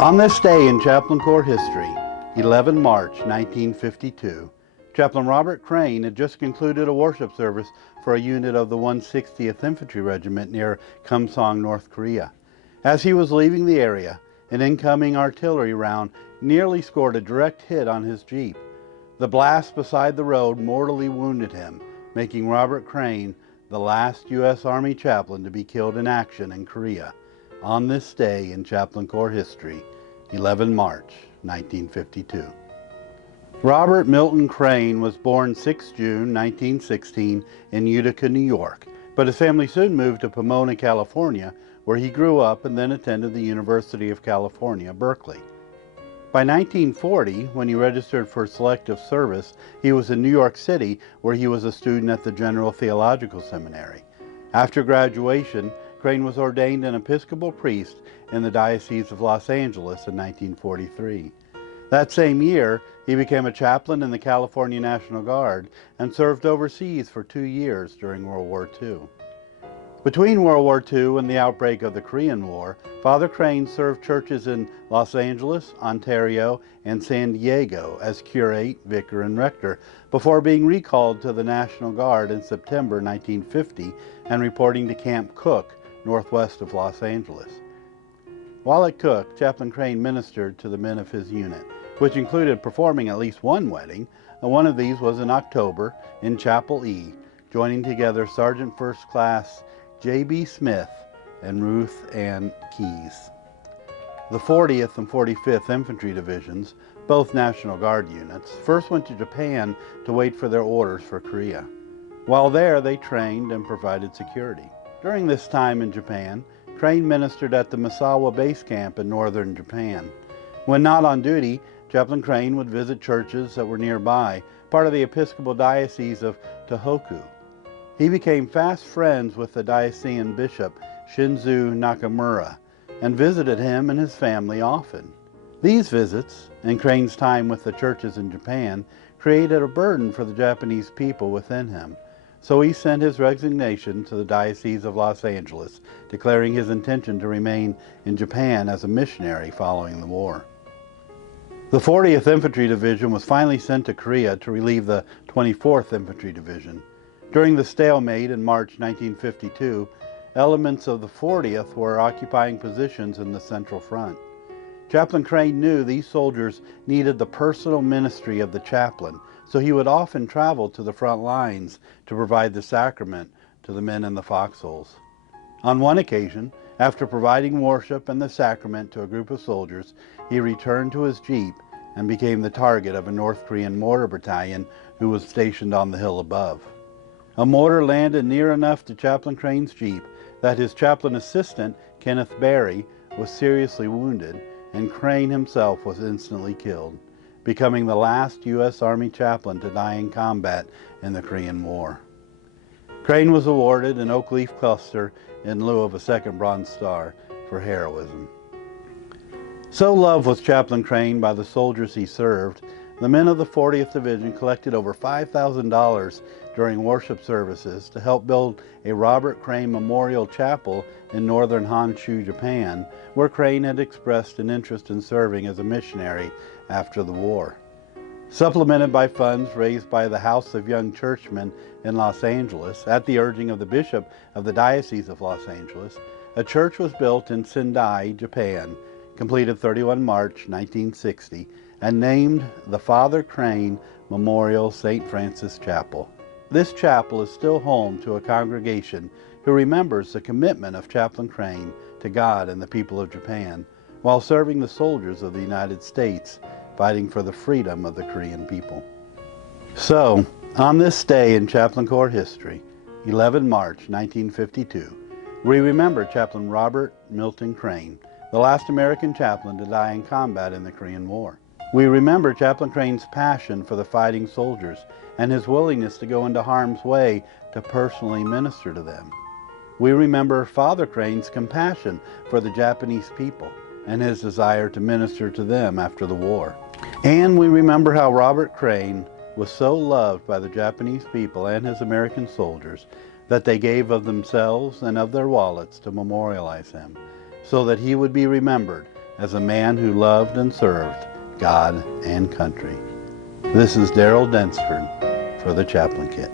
On this day in Chaplain Corps history, 11 March 1952, Chaplain Robert Crane had just concluded a worship service for a unit of the 160th Infantry Regiment near Kumsong, North Korea. As he was leaving the area, an incoming artillery round nearly scored a direct hit on his Jeep. The blast beside the road mortally wounded him, making Robert Crane the last U.S. Army chaplain to be killed in action in Korea. On this day in Chaplain Corps history, 11 March 1952. Robert Milton Crane was born 6 June 1916 in Utica, New York, but his family soon moved to Pomona, California, where he grew up and then attended the University of California, Berkeley. By 1940, when he registered for selective service, he was in New York City, where he was a student at the General Theological Seminary. After graduation, Crane was ordained an Episcopal priest in the Diocese of Los Angeles in 1943. That same year, he became a chaplain in the California National Guard and served overseas for 2 years during World War II. Between World War II and the outbreak of the Korean War, Father Crane served churches in Los Angeles, Ontario, and San Diego as curate, vicar, and rector before being recalled to the National Guard in September 1950 and reporting to Camp Cook, northwest of Los Angeles. While at Cook, Chaplain Crane ministered to the men of his unit, which included performing at least one wedding, and one of these was in October in Chapel E, joining together Sergeant First Class J.B. Smith and Ruth Ann Keyes. The 40th and 45th Infantry Divisions, both National Guard units, first went to Japan to wait for their orders for Korea. While there, they trained and provided security. During this time in Japan, Crane ministered at the Misawa base camp in northern Japan. When not on duty, Chaplain Crane would visit churches that were nearby, part of the Episcopal Diocese of Tohoku. He became fast friends with the diocesan bishop Shinzu Nakamura and visited him and his family often. These visits, and Crane's time with the churches in Japan, created a burden for the Japanese people within him. So he sent his resignation to the Diocese of Los Angeles, declaring his intention to remain in Japan as a missionary following the war. The 40th Infantry Division was finally sent to Korea to relieve the 24th Infantry Division. During the stalemate in March 1952, elements of the 40th were occupying positions in the Central Front. Chaplain Crane knew these soldiers needed the personal ministry of the chaplain, so he would often travel to the front lines to provide the sacrament to the men in the foxholes. On one occasion, after providing worship and the sacrament to a group of soldiers, he returned to his Jeep and became the target of a North Korean mortar battalion who was stationed on the hill above. A mortar landed near enough to Chaplain Crane's Jeep that his chaplain assistant, Kenneth Barry, was seriously wounded, and Crane himself was instantly killed, becoming the last U.S. Army chaplain to die in combat in the Korean War. Crane was awarded an oak leaf cluster in lieu of a second Bronze Star for heroism. So loved was Chaplain Crane by the soldiers he served, the men of the 40th Division collected over $5,000 during worship services to help build a Robert Crane Memorial Chapel in northern Honshu, Japan, where Crane had expressed an interest in serving as a missionary after the war. Supplemented by funds raised by the House of Young Churchmen in Los Angeles, at the urging of the Bishop of the Diocese of Los Angeles, a church was built in Sendai, Japan, completed 31 March 1960, and named the Father Crane Memorial St. Francis Chapel. This chapel is still home to a congregation who remembers the commitment of Chaplain Crane to God and the people of Japan, while serving the soldiers of the United States, fighting for the freedom of the Korean people. So, on this day in Chaplain Corps history, 11 March 1952, we remember Chaplain Robert Milton Crane, the last American chaplain to die in combat in the Korean War. We remember Chaplain Crane's passion for the fighting soldiers and his willingness to go into harm's way to personally minister to them. We remember Father Crane's compassion for the Japanese people and his desire to minister to them after the war. And we remember how Robert Crane was so loved by the Japanese people and his American soldiers that they gave of themselves and of their wallets to memorialize him, so that he would be remembered as a man who loved and served God and country. This is Darrell Densford for the Chaplain Kit.